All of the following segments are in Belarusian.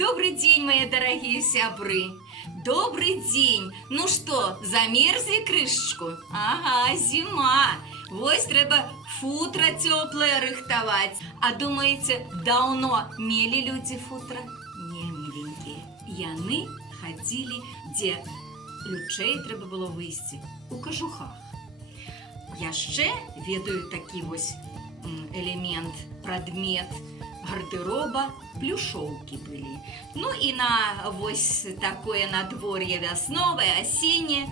Добрый день, мои дорогие сябры! Добрый день! Ну что, замерзли крышечку? Ага, зима! Вось трэба футра цёплае рыхтаваць. А думаеце, даўно мелі людзі футра? Не, миленькие. Яны хадзілі, дзе лючэй трэба было выйсці, у кажухах. Яшчэ ведаю такі вось элемент, прадмет гардероба, плюшоўкі былі. Ну і на вось такое надвор'е вясновае, асенняе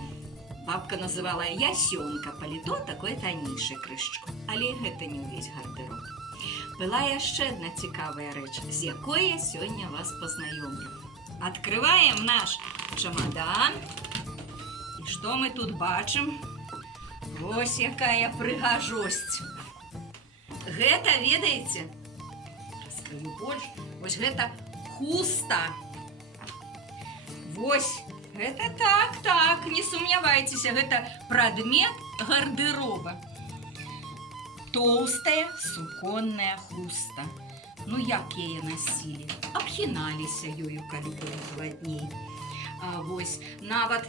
бабка называла ясёнка, паліто такое таннейшае крышачку. Але гэта не ўвесь гардероб. Была яшчэ адна цікавая рэч, з якой я сёння вас пазнаёмлю. Открываем наш чамадан. І што мы тут бачым? Вось якая прыгажосць. Гэта, ведаеце, раскрыю больш, вось гэта хуста. Вось, гэта так, не сумнявайцеся, гэта прадмет гардероба. Тоўстая суконная хуста. Ну як яе насілі? Абхіналіся ёю, калі было хладней. А вось нават,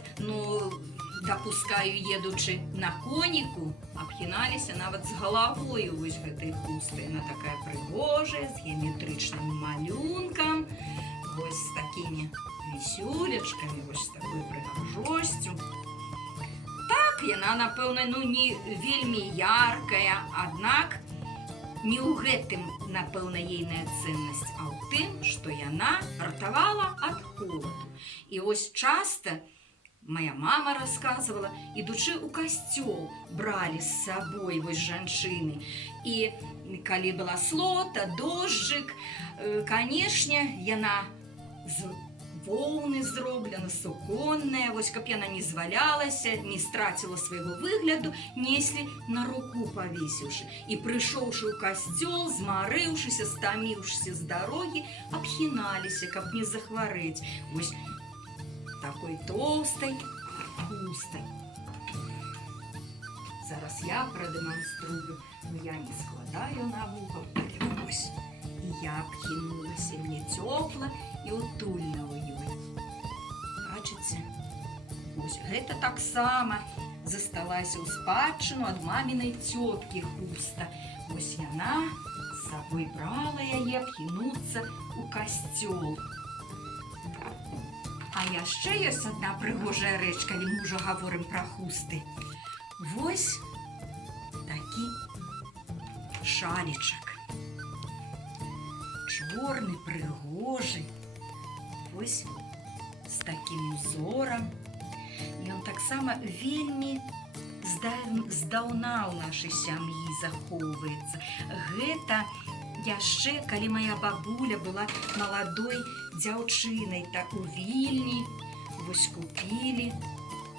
дапускаю, едучы на коніку, абхіналіся нават з галавою вось гэтай хустай. Яна такая прыгожая, з геаметрычным малюнкам, вось з такімі вісюлечкамі, вось з такой прыгажосцю. Так, яна, напэўна, не вельмі яркая, аднак не ў гэтым, напэўна, ейная ценнасць, а ў тым, што яна ратавала ад холаду. І вось часта моя мама рассказывала, ідучы ў касцёл, бралі з сабой вось жанчыны. І калі была слота, дожджык, канешне, яна з воўны зроблена, суконная, вось каб яна не звалялася, не страціла свайго выгляду, неслі на руку павесіўшы. І прыйшоўшы ў касцёл, змарыўшыся, стаміўшыся з дарогі, абхіналіся, каб не захварэць. Вось такой тоўстай хустай. Зараз я прадэманструю, но я не складаю на вугал, але вось. І я абхінулася, мне цёпла і утульна ў ёй. Бачыце? Вось гэта таксама засталася ў спадчыну ад мамінай цёткі хуста. Вось яна з сабой брала яе абхінуцца ў касцёл. А яшчэ ёсць адна прыгожая рэч, калі мы ўжо гаворым пра хусты. Вось такі шалічак. Чорны, прыгожы. Вось з такім узорам. Ён таксама вельмі здаўна ў нашай сям'і захоўваецца. Гэта яшчэ, калі моя бабуля была маладой дзяўчынай, так у Вільні, вось купілі,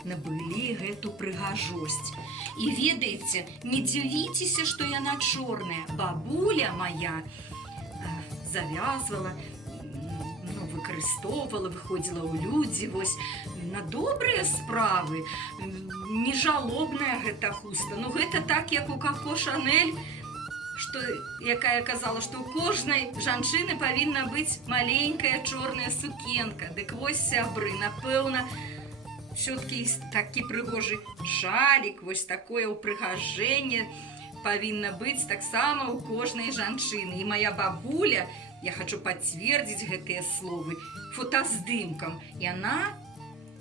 набылі гэту прыгажосць. І ведаеце, не дзівіцеся, што яна чорная. Бабуля моя завязвала, выкарыстоўвала, выходзіла ў людзі, вось на добрыя справы. Не жалобная гэта хуста. Гэта так, як у Коко Шанель, якая казала, што ў кожнай жанчыны павінна быць маленькая чорная сукенка. Дык вось, сябры, напэўна, ўсё-ткі такі прыгожы шалік, вось такое ўпрыгажэнне павінна быць таксама ў кожнай жанчыны. І моя бабуля, я хочу пацвердзіць гэтыя словы, фотаздымкам. Яна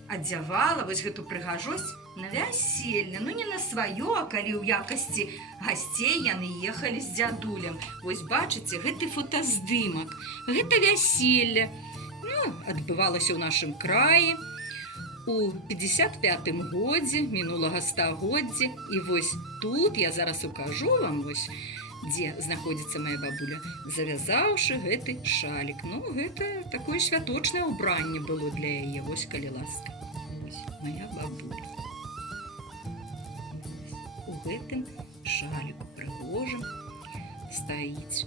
адзявала вось гэту прыгажосць на вяселле. Не на сваё, а калі ў якасці гасцей яны ехалі з дзядулем. Вось бачыце, гэты фотаздымак, гэта вяселле. Адбывалася ў нашым краі у 55-м годзе мінулага стагоддзя. І вось тут я зараз укажу вам, вось, дзе знаходзіцца моя бабуля, завязаўшы гэты шалік. Гэта такое святочнае ўбранне было для яе, вось, калі ласка. Вось моя бабуля. У гэтым шаліку прыгожым стаіць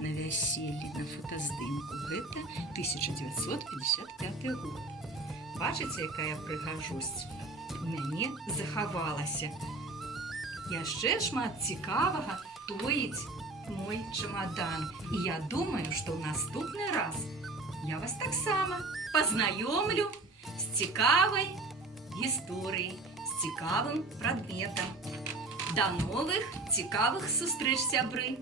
на вяселлі, на фотаздымку. Гэта 1955 год. Бачыце, якая прыгажосць у мяне захавалася. Яшчэ шмат цікавага тоіць мой чемодан. І я думаю, што ў наступны раз я вас таксама пазнаёмлю з цікавай гісторыяй, з цікавым прадметам. Да новых цікавых сустрэч, сябры!